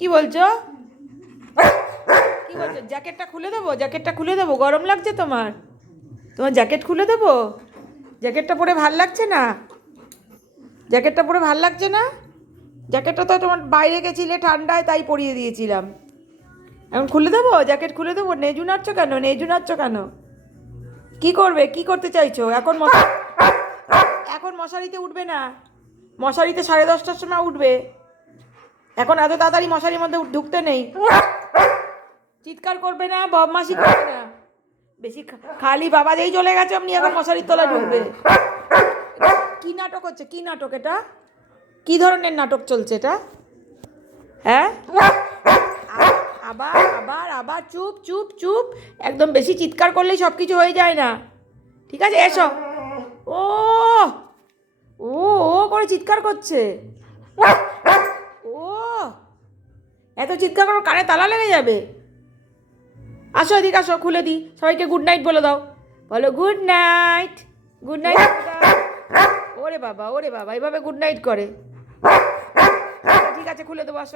কি বলছো? কি বলছো? জ্যাকেটটা খুলে দেবো? জ্যাকেটটা খুলে দেবো? গরম লাগছে তোমার? তোমার জ্যাকেট খুলে দেবো? জ্যাকেটটা পরে ভাল লাগছে না? জ্যাকেটটা পরে ভাল লাগছে না? জ্যাকেটটা তো তোমার বাইরে গেছিলে ঠান্ডায়, তাই পরিয়ে দিয়েছিলাম। এখন খুলে দেবো? জ্যাকেট খুলে দেবো? নেজু নাড়ছো কেন? নেজু নাড়ছো কেন? কি করবে? কি করতে চাইছো এখন? এখন মশারিতে উঠবে না। মশারিতে 10:30টার সময় উঠবে। এখন এত তাড়াতাড়ি মশারির মধ্যে ঢুকতে নেই। চিৎকার করবে না, বদমাশি করবে না বেশি। খালি বাবা যেই চলে গেছে আপনি এখন মশারির তলায় ঢুকবে। কি নাটক হচ্ছে? কি নাটক এটা? কি ধরনের নাটক চলছে এটা? হ্যাঁ, আবার আবার আবার চুপ চুপ চুপ। একদম বেশি চিৎকার করলেই সব কিছু হয়ে যায় না। ঠিক আছে, এসো। ও ও ও করে চিৎকার করছে। ও, এত চিৎকার করো কানে তালা লেগে যাবে। আসো এদিকে, আসো, খুলে দিই। সবাইকে গুড নাইট বলে দাও। বলো গুড নাইট। Good night. ওরে বাবা, ওরে বাবা, এইভাবে গুড নাইট করে? ঠিক আছে, খুলে দেবো, আসো।